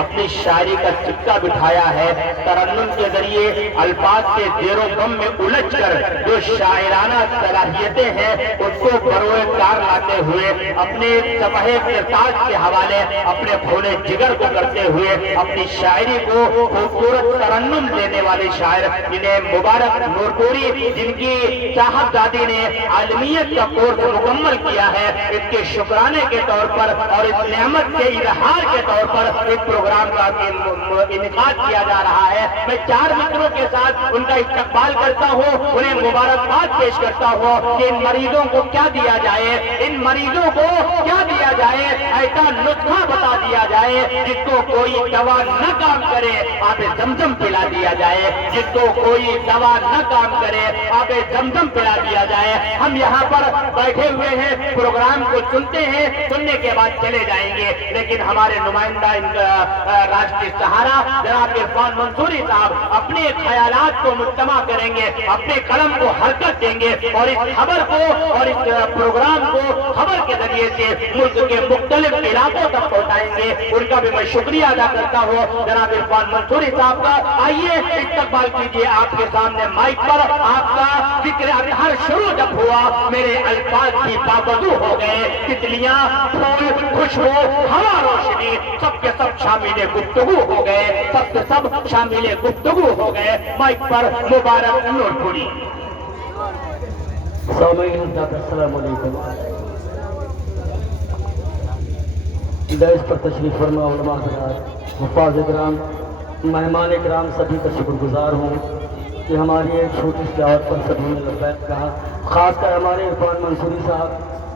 اپنی شاعری کا چکا بٹھایا ہے۔ ترنم کے ذریعے الفاظ کے زیر و بم میں الجھ کر جو شاعرانہ صلاحیتیں ہیں اس کو بروئے کار لاتے ہوئے اپنے صفحہ ارتاج کے حوالے اپنے خون جگر کو کرتے ہوئے اپنی شاعری کو خوبصورت ترنم دینے والے شاعر جنہیں مبارک نورپوری جن کی صاحبزادی نے عالمیت کا کورس مکمل کیا ہے، اس کے شکرانے کے طور پر اور اس نعمت کے اظہار کے طور پر اس پروگرام کا انعقاد کیا جا رہا ہے۔ میں 4 متروں کے ساتھ ان کا استقبال کرتا ہوں، انہیں مبارکباد پیش کرتا ہوں کہ ان مریضوں کو کیا دیا جائے، ان مریضوں کو کیا دیا جائے، ایسا نسخہ بتا دیا جائے جس کو کوئی دوا نہ کام کرے آب زمزم پلا دیا جائے، جس کو کوئی دوا نہ کام کرے آب زمزم پلا دیا جائے۔ ہم یہاں پر بیٹھے ہوئے ہیں، پروگرام کو سنتے ہیں، سننے کے بعد چلے جائیں گے، لیکن ہمارے نمائندہ راشٹریہ سہارا جناب عرفان منصوری صاحب اپنے خیالات کو مجتمع کریں گے، اپنے قلم کو حرکت دیں گے اور اس خبر کو اور اس پروگرام کو خبر کے ذریعے سے ملک کے مختلف علاقوں تک پہنچائیں گے۔ ان کا بھی میں شکریہ ادا کرتا ہوں جناب عرفان منصوری صاحب کا۔ آئیے استقبال کیجیے آپ کے سامنے مائک پر۔ آپ کا ذکر اطہر شروع جب ہوا میرے الفاظ بھی بابدو ہو گئے، تتلیاں، پھول، خوشبو، ہوا، روشنی سب کے سب شامل گفتگو ہو گئے، سب کے سب شامل گفتگو ہو گئے۔ مائک پر مبارک نورپوری۔ سامعین السلام علیکم۔ دائز پر تشریف فرما علماء حضرات، حفاظ کرام، مہمان کرام سبھی کا شکر گزار ہوں کہ ہماری ایک چھوٹی سی دعوت پر سبھی نے لبیک کہا۔ خاص کر ہمارے عرفان منصوری صاحب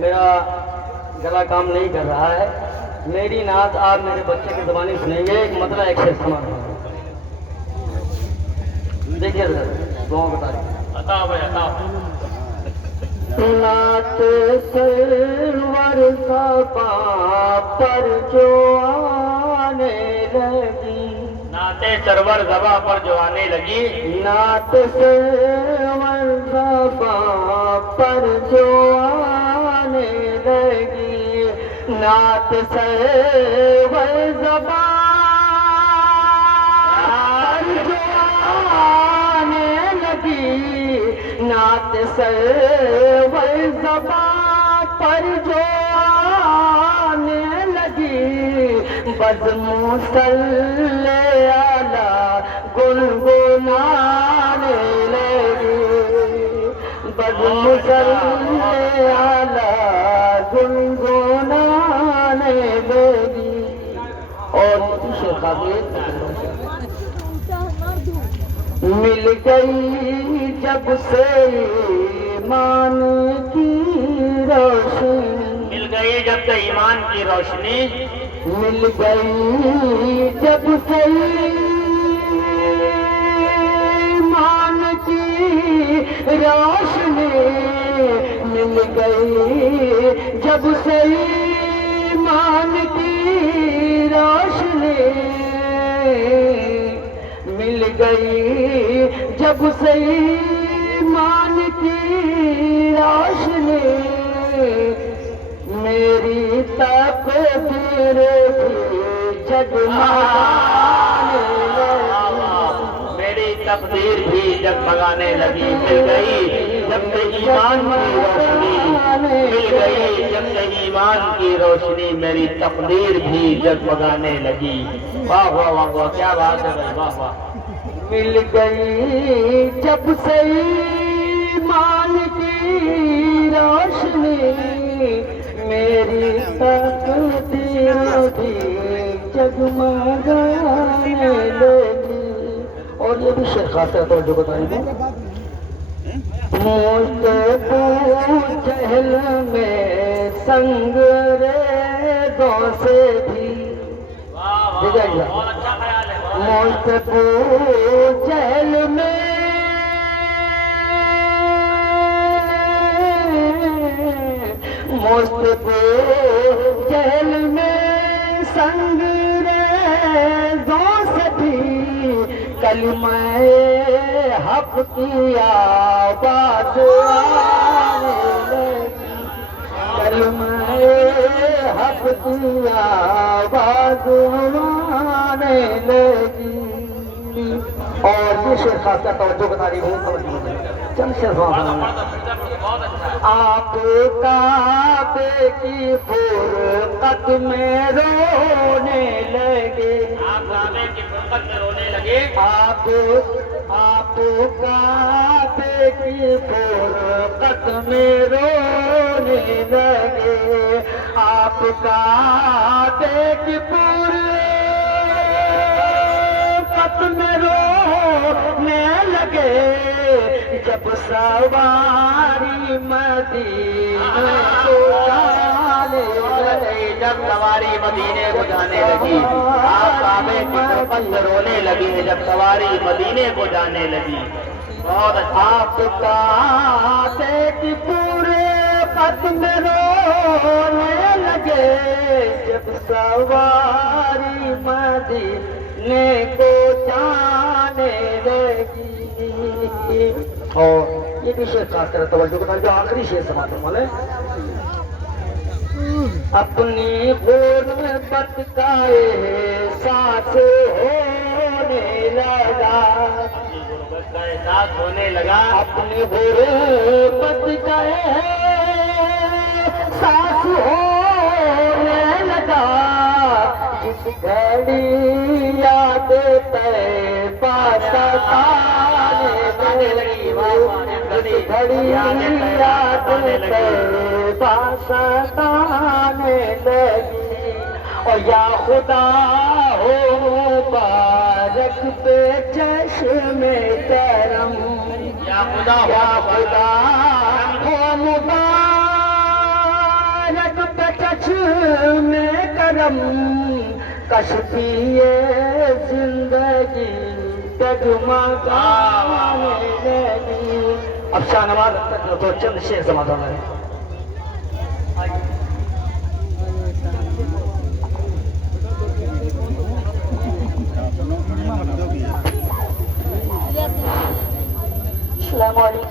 میرا گلا کام نہیں کر رہا ہے، میری نعت آپ میرے بچے کی زبانی سنیں گے، ایک مطلع ایک شعر سما رہا ہوں۔ دیکھیے دعا بتا رہی عطا بھائی عطا۔ نعت سرور زباں پر جو آنے لگی، نعت سرور زباں پر جو آنے لگی، نعت سرور زباں پر جو آنے لگی، نعت سرور زباں نعت سرور زباں پر جو آنے لگی، بزم صلی علی گنگنانے لگی، بزم صلی علی گنگنانے لگی۔ اور شیخ عابد مل گئی جب سے ایمان کی روشنی، مل گئی جب سے ایمان کی روشنی، مل گئی جب سے ایمان کی روشنی، مل گئی جب سے ایمان کی روشنی، مل گئی جب سے ایمان کی روشنی، میری تقدیر بھی جگمگانے لگی، میری تقدیر بھی جگمگانے لگی، مل گئی جب سے ایمان کی روشنی، مل گئی جب سے ایمان کی روشنی، میری تقدیر بھی جگمگانے لگی۔ واہ واہ واہ واہ، کیا بات ہے بھائی، واہ واہ۔ مل گئی جب سے ایمان کی روشنی، میری تقدیر بھی جگمگانے لگی۔ اور یہ بھی شیخ خاص ہے تو جو بتائیں گے، مجھ جہل میں سنگ ریزوں سے بھی، مجھ جہل میں جہل میں سنگ ریزوں سے بھی، کلمہ حق کی آواز آنے لگی، کلمہ حق کی آواز آنے لگی. اور یہ شعر خاص کر توجہ بتا رہی ہوں, چند شعر آپ کعبے کی فرقت میں رونے لگے, آپ کعبے کی فرقت میں رونے لگے, آپ کعبے کی فرقت میں رونے لگے, آپ کعبے کی فرقت میں رونے لگے, جب سواری مدینے کو جانے لگی, جب سواری مدینے کو جانے لگی, آپ کعبے کی فرقت میں رونے لگی جب سواری مدینے کو جانے لگی. بہت اچھا. آپ کعبے کی فرقت میں رونے لگے, جب سواری مدینے کو جانے لگی. اور یہ بھی شعر خاص کر توجہ کو جو آخری شعر سماعت والے, اپنی غربت کا احساس ہونے لگا, احساس ہونے لگا, اپنی غربت کا احساس ہونے لگا, جس گھڑی یاد طیبہ ستانے لگی, جس گھڑی یاد طیبہ ستانے لگی. اور یا خدا ہو مبارک پہ چشم کرم, یا خدا ہو مبارک پہ چشم کرم, کشفی زندگی ڈگمگانے لگی. اب شاہ نواز تو چند شعر سماعت ہونا ہے. السلام علیکم.